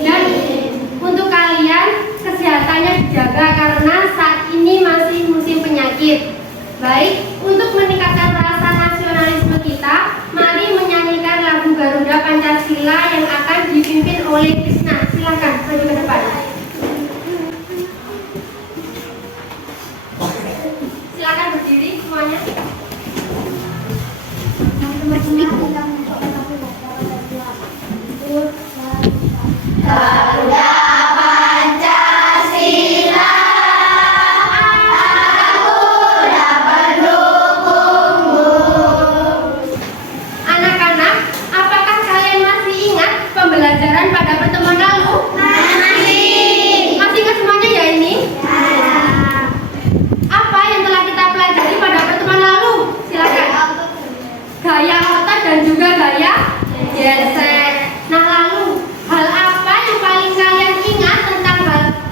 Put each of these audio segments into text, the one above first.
Dan untuk kalian kesehatannya dijaga karena saat ini masih musim penyakit. Baik, untuk meningkatkan rasa nasionalisme kita, mari menyanyikan lagu Garuda Pancasila yang akan dipimpin oleh Krisna. Silakan maju ke depan. Silakan berdiri semuanya. Garuda Pancasila, aku dapat mendukungmu. Anak-anak, apakah kalian masih ingat pembelajaran pada pertemuan lalu? Masih ingat semuanya ya ini? Apa yang telah kita pelajari pada pertemuan lalu? Silakan. Gaya otot dan juga gaya gesek. Nah, lalu hal apa yang paling kalian ingat tentang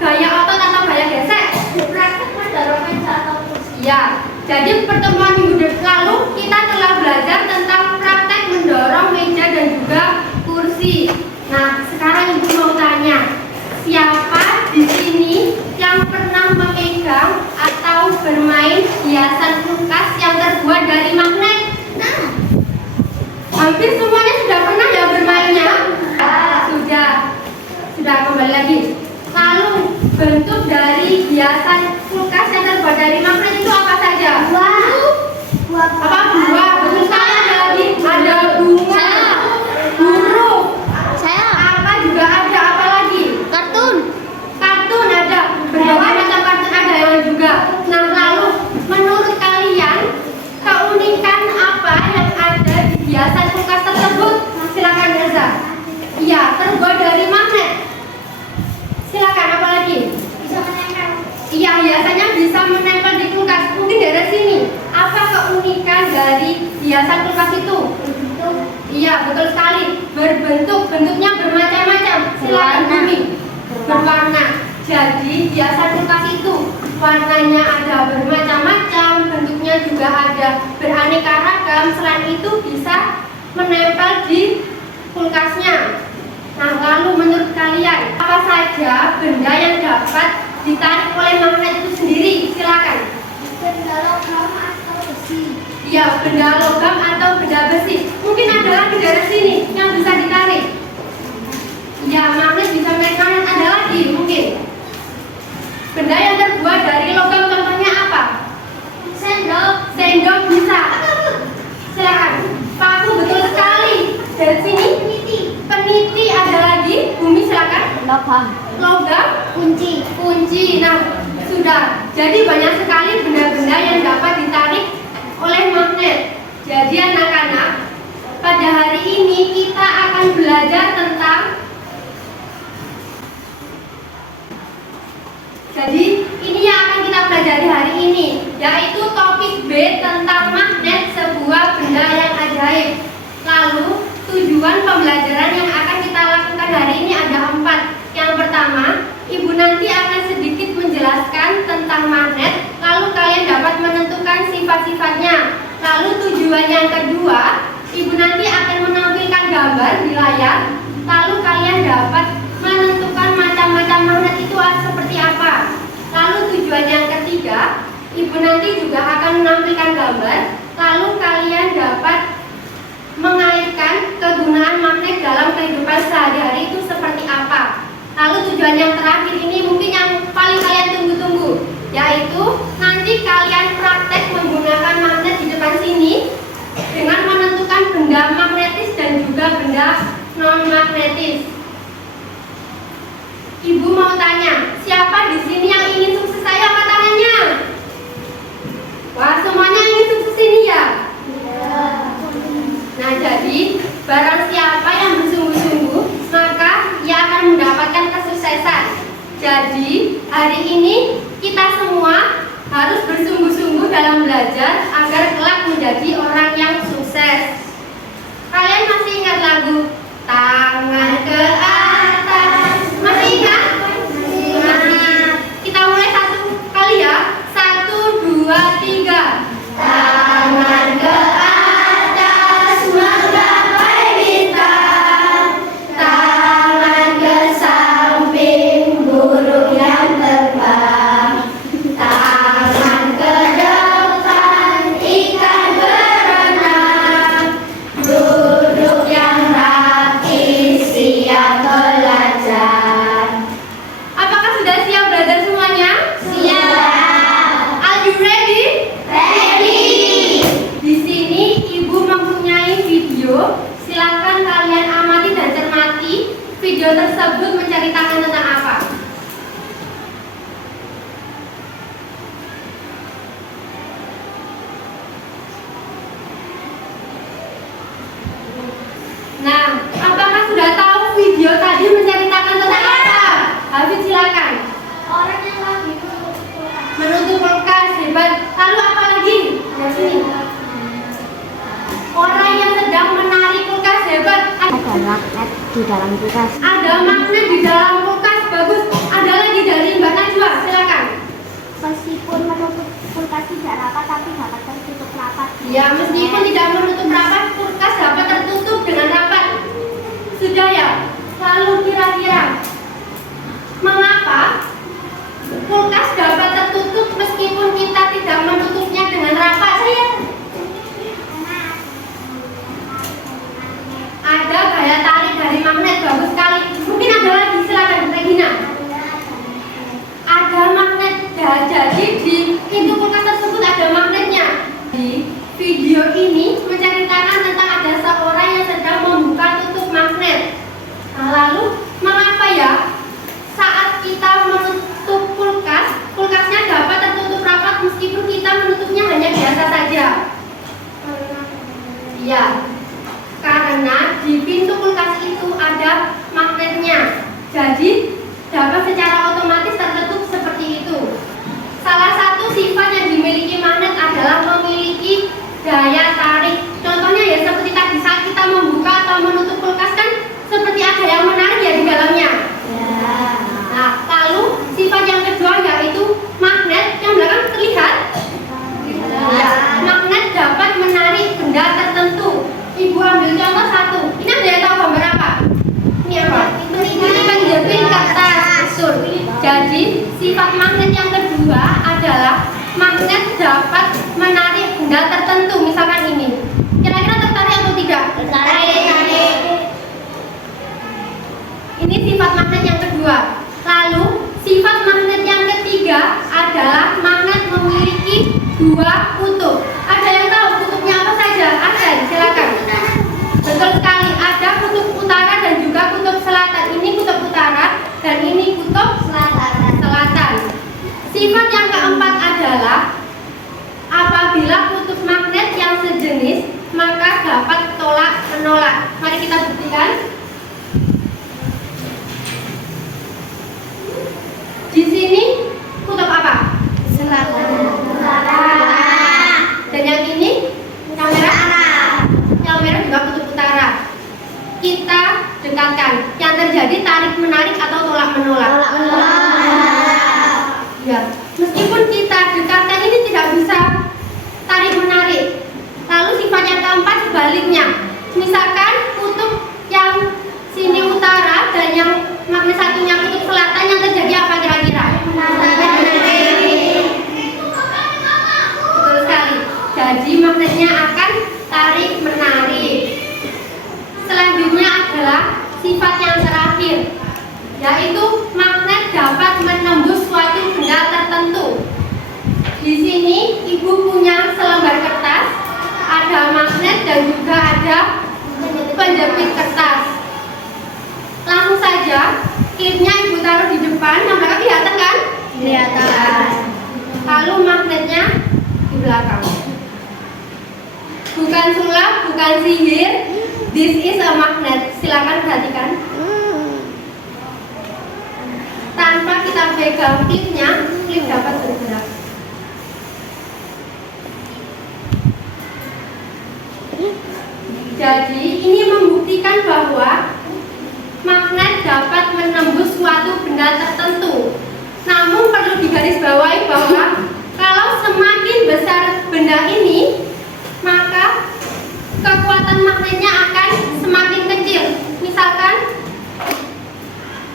gaya otot atau gaya gesek? Praktek mendorong meja atau kursi. Ya, jadi pertemuan minggu lalu kita telah belajar tentang praktek mendorong meja dan juga kursi. Nah, sekarang Ibu mau tanya, siapa di sini yang pernah memegang atau bermain hiasan kulkas yang terbuat dari magnet? Hampir semuanya sudah pernah ya bermainnya? Sudah kembali lagi. Lalu bentuk dari hiasan kulkas yang terbuat dari magnet itu apa saja? Apa buah? Betul sekali, ada lagi. Ada bunga, huruf. Apa juga ada, apa lagi? Kartun ada. Berbagai macam kartun ada yang juga. Nah, lalu menurut kalian keunikan apa yang ada di hiasan kulkas tersebut? Silakan Reza. Iya, terbuat dari magnet. Silakan, apa lagi? Bisa menempel. Iya, hiasannya bisa menempel di kulkas. Mungkin dari sini. Apa keunikan dari hiasan kulkas itu? Iya, betul sekali. Berbentuk, bentuknya bermacam-macam. Silakan Bumi. Berwarna. Jadi hiasan kulkas itu warnanya ada bermacam-macam, bentuknya juga ada beraneka ragam. Selain itu bisa menempel di kulkasnya. Nah, lalu menurut kalian apa saja benda yang dapat ditarik oleh magnet itu sendiri? Silakan. Benda logam atau besi. Ya, benda logam atau benda besi. Mungkin ada lagi dari sini yang bisa ditarik. Ya, magnet bisa menarik magnet. Ada lagi mungkin. Benda yang terbuat dari logam contohnya apa? Sendok bisa. Silakan. Paku betul sekali. Dari sini peniti ada lagi. Bumi silakan. Logam. Kunci. Nah, sudah. Jadi banyak sekali benda-benda yang dapat ditarik oleh magnet. Jadi anak-anak, pada hari ini kita akan belajar tentang ini yang akan kita pelajari hari ini, yaitu topik B tentang magnet, sebuah benda yang ajaib. Lalu tujuan pembelajaran yang akan kita lakukan hari ini ada 4. Yang pertama, Ibu nanti akan sedikit menjelaskan tentang magnet, lalu kalian dapat menentukan sifat-sifatnya. Lalu tujuan yang kedua, Ibu nanti akan menampilkan gambar di layar, lalu kalian dapat menentukan macam-macam magnet itu seperti apa. Lalu tujuan yang ketiga, Ibu nanti juga akan menampilkan gambar, lalu kalian dapat mengaitkan kegunaan magnet dalam kehidupan sehari-hari itu seperti apa. Lalu tujuan yang terakhir ini mungkin yang paling kalian tunggu-tunggu, yaitu nanti kalian praktek menggunakan magnet di depan sini dengan menentukan benda magnetis dan juga benda non-magnetis. Ibu mau tanya, siapa di sini yang ingin sukses? Saya angkat tangannya. Wah, semuanya ingin sukses ini ya? Nah, jadi barang siapa yang bersungguh-sungguh, maka ia akan mendapatkan kesuksesan. Jadi hari ini kita semua harus bersungguh-sungguh dalam belajar agar kelak menjadi orang yang sukses. Kalian masih ingat lagu Tangan ke Atas? Masih ingat? Masih. Kita mulai satu kali ya. 1, 2, 3. Tangan ke atas menggapai bintang, tangan ke sana di dalam kulkas. Ada magnet di dalam kulkas, bagus. Ada lagi dari Mbak Najwa, silakan. Meskipun menutup kulkas tidak rapat tapi dapat tertutup rapat. Ya, meskipun tidak menutup rapat, kulkas dapat tertutup dengan rapat. Sudah ya? Lalu kira-kira mengapa kulkas dapat tertutup meskipun kita tidak menutupnya dengan rapat? Ada gaya tarik dari magnet, bagus sekali. Mungkin ada lagi, silakan Regina. Ada magnet, jadi di pintu kulkas tersebut ada magnetnya. Di video ini menceritakan tentang ada seorang yang sedang membuka tutup magnet. Nah, lalu mengapa ya saat kita menutup kulkas, kulkasnya dapat tertutup rapat meskipun kita menutupnya hanya biasa saja? Iya, karena di pintu kulkas itu ada magnetnya. Jadi dapat secara otomatis tertutup seperti itu. Salah satu sifat yang dimiliki magnet adalah memiliki daya tarik. Contohnya ya seperti tadi saat kita membuka atau menutup kulkas kan seperti ada yang menarik ya di dalamnya. Nah, lalu sifat yang kedua yaitu magnet yang belakang terlihat. Ya, magnet dapat menarik benda tertentu. Ibu ambil contoh satu. Ini ada yang tahu gambar apa? Ini apa? Ini penjepit kertas. Betul. Jadi sifat magnet yang kedua adalah magnet dapat menarik benda tertentu. Misalkan ini. Kira-kira tertarik atau tidak? Tertarik. Ini sifat magnet yang kedua. Lalu sifat magnet yang ketiga adalah magnet memiliki dua kutub. Ada yang tahu kutubnya apa saja? Ada, silakan. Betul sekali, ada kutub utara dan juga kutub selatan. Ini kutub utara dan ini kutub selatan. Sifat yang keempat adalah apabila kutub magnet yang sejenis maka dapat tolak menolak. Mari kita buktikan. Di sini kutub apa? Selatan. Dan yang ini yang merah? Yang merah juga kutub utara. Kita dekatkan. Yang terjadi tarik menarik atau tolak menolak. Ya, meskipun kita dekatkan ini tidak bisa tarik menarik. Lalu sifat yang keempat sebaliknya. Misalkan kutub yang sini utara dan yang magnet satunya kutub selatan, yang terjadi apa kira-kira? Betul sekali. Jadi magnetnya akan tarik menarik. Selanjutnya adalah sifat yang terakhir, yaitu magnet dapat menembus suatu benda tertentu. Di sini ibu punya selembar kertas, ada magnet dan juga ada penjepit kertas. Langsung saja klipnya ibu taruh di depan, yang belakang kelihatan kan? Kelihatan. Lalu magnetnya di belakang. Bukan sulap, bukan sihir. This is a magnet. Silakan perhatikan. Tanpa kita pegang klipnya, klip dapat bergerak. Jadi ini membuktikan bahwa magnet dapat menembus suatu benda tertentu. Namun perlu digarisbawahi bahwa kalau semakin besar benda ini, maka kekuatan magnetnya akan semakin kecil. Misalkan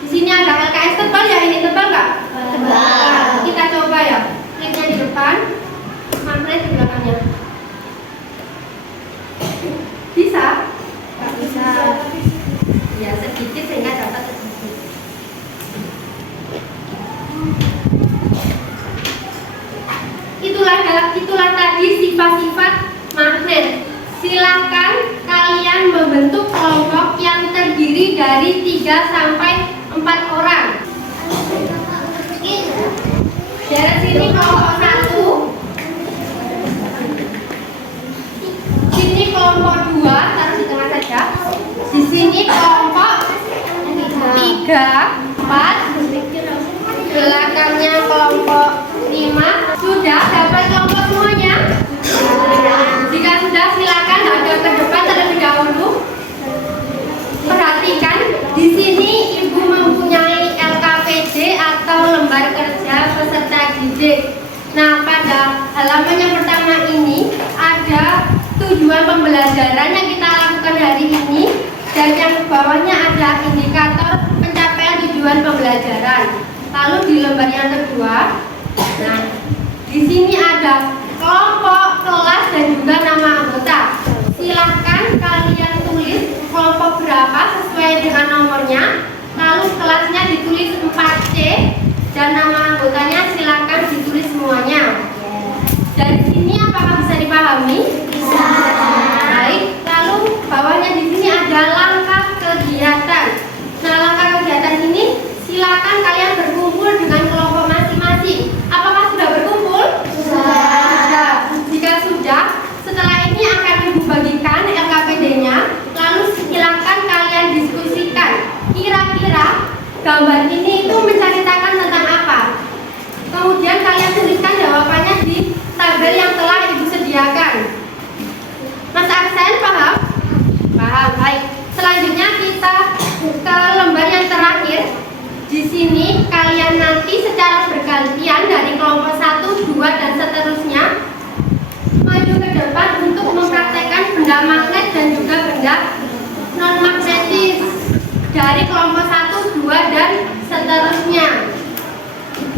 di sini ada LKS tebal ya, ini tebal nggak? Tebal. Kita coba ya, klipnya di depan, magnet di belakangnya. Bisa? Nggak bisa. Ya sedikit sehingga dapat sedikit. Itulah tadi sifat-sifat magnet. Silakan kalian membentuk kelompok yang terdiri dari 3 sampai 4 orang. Dari sini kelompok 1, sini kelompok 2, taruh di tengah saja. Di sini kelompok 3, 4, belakangnya kelompok 5. Sudah dapat kelompok semuanya? Jika sudah, silakan hadap ke depan terlebih dahulu. Perhatikan pembelajaran yang kita lakukan hari ini, dan yang bawahnya ada indikator pencapaian tujuan pembelajaran. Lalu di lembar yang kedua, nah di sini ada kelompok, kelas, dan juga nama anggota. Silahkan kalian tulis kelompok berapa sesuai dengan nomornya, lalu kelasnya ditulis 4C, dan nama anggotanya silahkan ditulis semuanya. Dari sini apakah bisa dipahami? Bisa. Baik, lalu bawahnya di sini ada langkah kegiatan. Nah, langkah kegiatan ini silakan kalian berkumpul dengan kelompok masing-masing. Apakah sudah berkumpul? Sudah. Jika sudah, setelah ini akan ibu bagikan LKPD-nya, lalu silakan kalian diskusikan. Kira-kira gambar ini itu menceritakan tentang apa? Kemudian kalian tuliskan jawabannya di tabel yang telah ibu sediakan. Mas Aksen paham? Paham, baik. Selanjutnya kita ke lembar yang terakhir. Di sini kalian nanti secara bergantian dari kelompok 1, 2, dan seterusnya maju ke depan untuk mempraktekkan benda magnet dan juga benda non-magnetis dari kelompok 1, 2, dan seterusnya.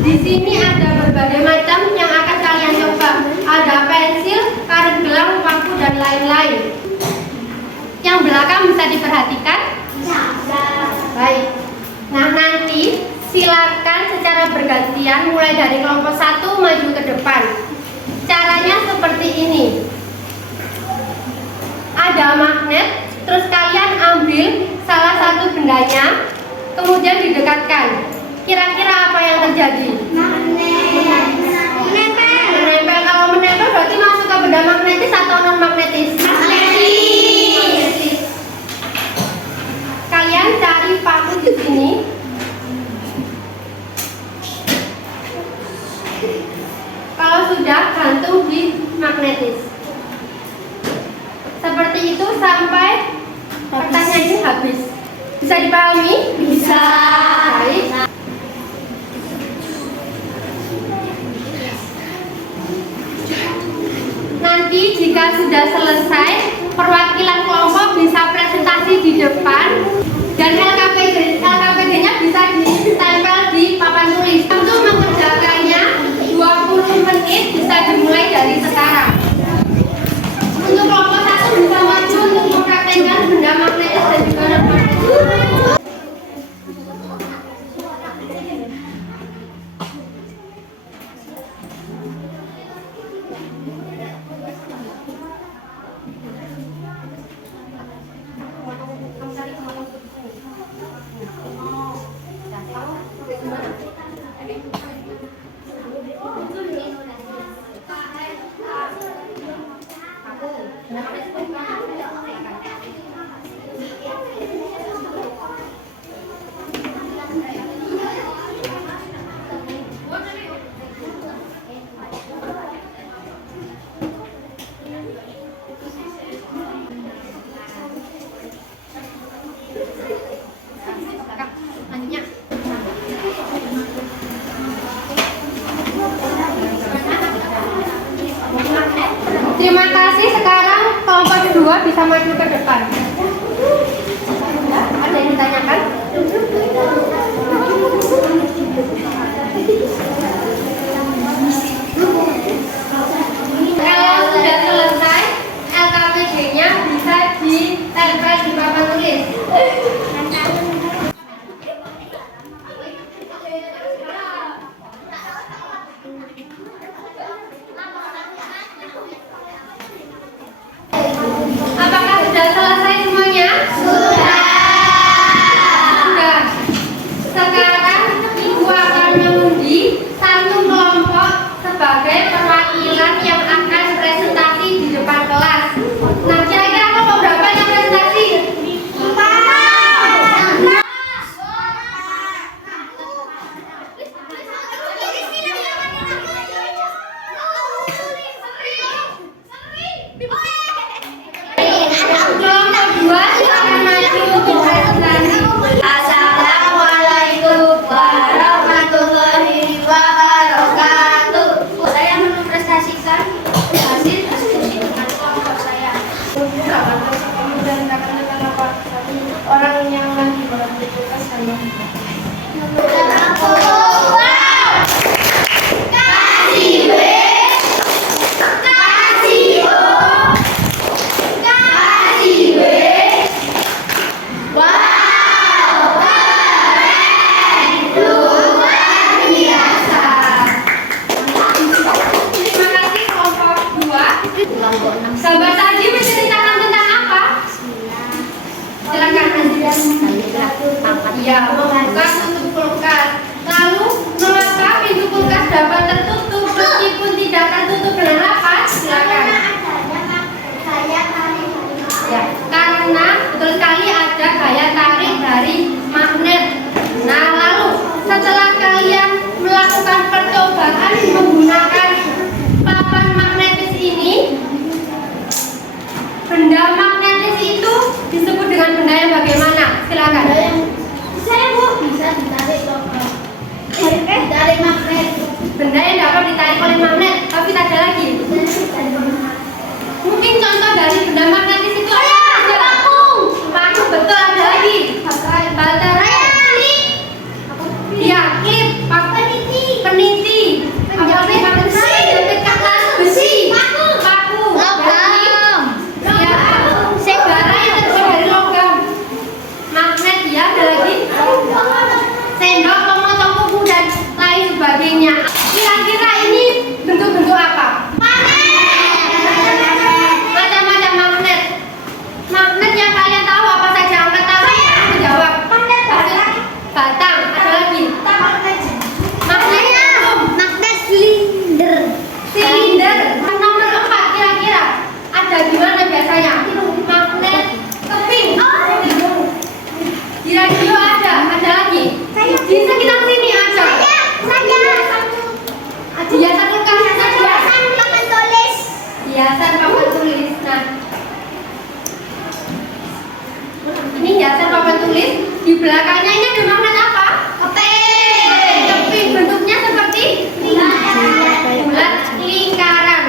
Di sini ada berbagai macam yang akan kalian coba. Ada pensil, karet gelang, paku, dan lain-lain. Yang belakang bisa diperhatikan? Baik. Nah, nanti silakan secara bergantian mulai dari kelompok 1 maju ke depan. Caranya seperti ini. Ada magnet, terus kalian ambil salah satu bendanya, kemudian didekatkan. Kira-kira apa yang terjadi? Menempel. Kalau menempel berarti masuk ke benda magnetis atau non magnetis? Magnetis. Kalian cari paku di sini. Kalau sudah, gantung di magnetis. Seperti itu sampai pertanyaan ini habis. Bisa dipahami? Bisa. Baik. Nanti jika sudah selesai, perwakilan kelompok bisa presentasi di depan dan LKPD-nya bisa ditempel di papan tulis. Untuk mengerjakannya 20 menit bisa dimulai dari sekarang. Untuk kelompok 1 bisa maju untuk mempraktekkan benda magnetis dan juga non-magnetis. Terima kasih. Sekarang kelompok kedua bisa maju ke depan. Ada yang ditanyakan? Kalau sudah selesai, LKPD-nya bisa ditempel di papan tulis. Apakah sudah selesai Ya, membuka tutup kulkas. Lalu, mengapa pintu kulkas dapat tertutup meskipun tidak tertutup dengan rapat? Silakan. Ya, karena betul sekali ada gaya tarik dari magnet. Nah, lalu setelah kalian melakukan percobaan menggunakan papan magnetis ini, benda magnetis itu disebut dengan benda yang bagaimana? Silakan. Saya bisa ditarik logam. Ditarik magnet. Benda yang dapat ditarik oleh magnet. Tapi ada lagi. Mungkin contoh dari benda magnetis itu paku, betul, ada lagi. Baterai. Ya, klip, peniti. Apalagi kertas besi. Paku. Logam. Ya, bara yang terbuat dari logam. Magnet, ya, ada lagi. Sendok, pemotong kuku dan lain sebagainya. Kira-kira ini bentuk-bentuk apa? Macam-macam magnet. Magnet yang kalian tahu apa saja? Angkat tangan, menjawab. Batang, ada lagi. Magnetnya Magnet silinder. silinder. Nomor 4 kira-kira ada gimana biasanya? Magnet keping. Di radio ada lagi. Di sekitar sini ada. Hiasan kulkas saja. Hiasan papan tulis. Nah, ini hiasan papan tulis. Di belakangnya ini ada magnet apa? Keping. Bentuknya seperti bulat lingkaran.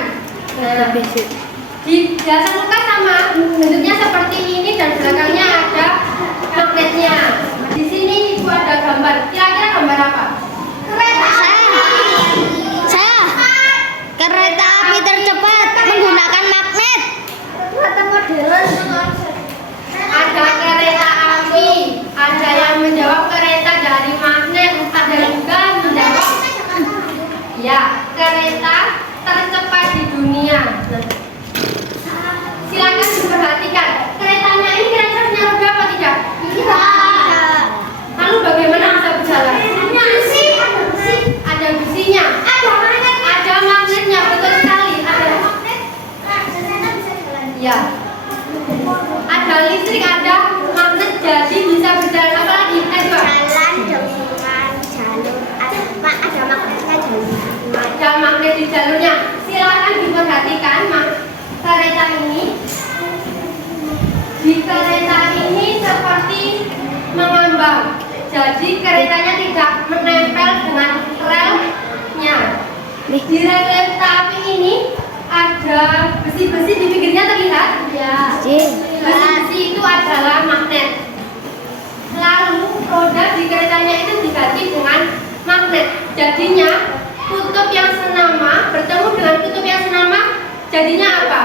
Nah, di hiasan kulkas sama. Bentuknya seperti ini dan belakangnya ada magnetnya. Di sini ibu ada gambar. Kira-kira gambar apa? Saya kereta api tercepat menggunakan magnet. Kereta modern. Ada kereta api. Ada yang menjawab kereta dari magnet. Ada juga menjawab ya, kereta tercepat di dunia. Nah, silakan diperhatikan. Keretanya ini kira-kira punya roda apa tidak? Lalu bagaimana bisa berjalan? Ada besinya. Ada magnetnya, betul sekali. Ya. Ada listrik, ada magnet, jadi bisa berjalan. Apa lagi? Coba. Ada magnet di jalurnya. Silakan diperhatikan kereta ini. Di kereta ini seperti mengambang. Jadi keretanya tidak menempel dengan relnya. Di rel kereta api ini ada besi-besi di pinggirnya terlihat. Ya. Besi-besi itu adalah magnet. Lalu roda di keretanya itu diganti dengan magnet. Jadinya kutub yang senama bertemu dengan kutub yang senama, jadinya apa?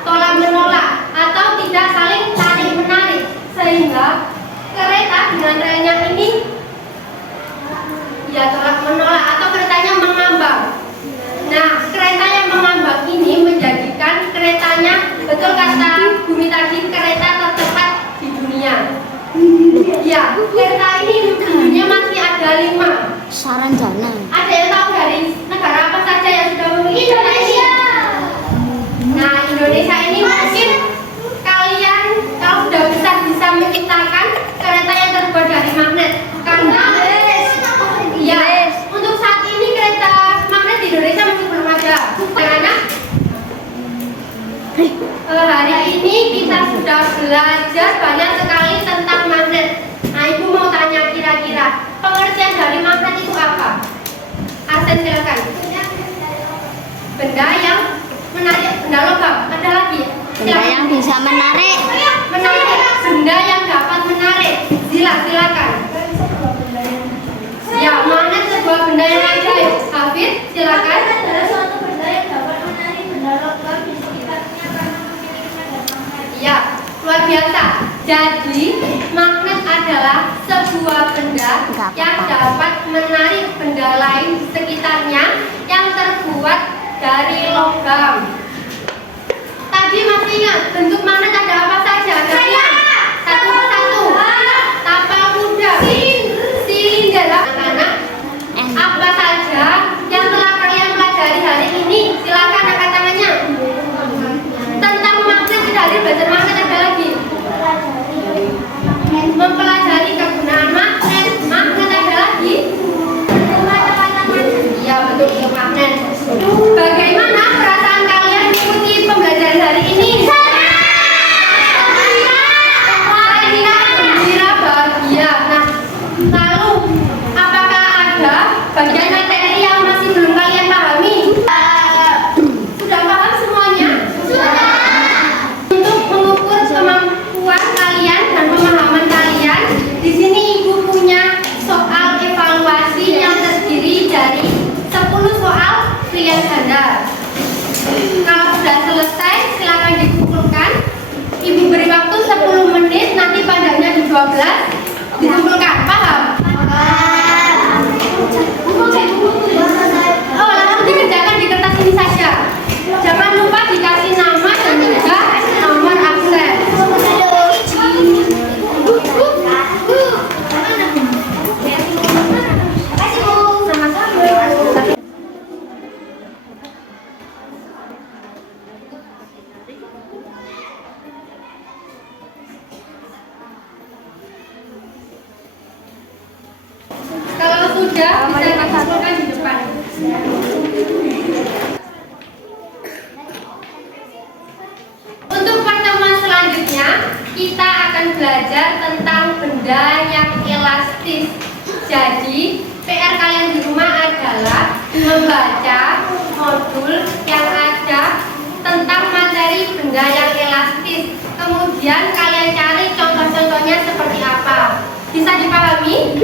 Tolak menolak atau tidak saling tarik menarik, sehingga kereta dengan relnya ini ya tolak menolak atau keretanya mengambang. Nah, kereta yang mengambang ini menjadikan keretanya, betul kata Bumi tadi, kereta tercepat di dunia. Ya, kereta ini dulunya masih ada 5. Saranjana. Ada yang tahu dari negara apa saja yang sudah memiliki Indonesia? Nah, Indonesia ini mungkin kalian kalau sudah besar bisa menciptakan kereta yang terbuat dari magnet. Karena ya, untuk saat ini kereta magnet di Indonesia masih belum ada. Karena hari ini kita sudah belajar banyak sekali tentang magnet. Nah, ibu mau tanya kira-kira pengertian dari magnet itu apa? Arsen, silakan. Benda yang menarik, benda logam. Ada lagi? Benda yang bisa menarik. Menarik, benda yang dapat menarik. Silakan. Ya, magnet sebuah benda yang ajaib. Hafid, silakan. Adalah suatu benda yang dapat menarik benda logam di sekitarnya karena memiliki kadar magnet. Ya, luar biasa. Jadi, magnet adalah sebuah benda yang dapat menarik benda lain di sekitarnya yang terbuat dari logam. Tadi masih ingat bentuk magnet ada apa saja? Satu persatu. Tapal kuda. dari 10 soal pilihan ganda. Kalau sudah selesai, silakan dikumpulkan. Ibu beri waktu 10 menit, nanti pandangnya di 12 dikumpulkan. Paham? Oh, langsung dikerjakan di kertas ini saja. Jangan lupa dikasih nama dan juga nomor absen. Kalau sudah, bisa dikumpulkan di depan. Untuk pertemuan selanjutnya, kita akan belajar tentang benda yang elastis. Jadi, PR kalian di rumah adalah membaca modul yang ada tentang materi benda yang elastis. Kemudian kalian cari contoh-contohnya seperti apa. Bisa dipahami?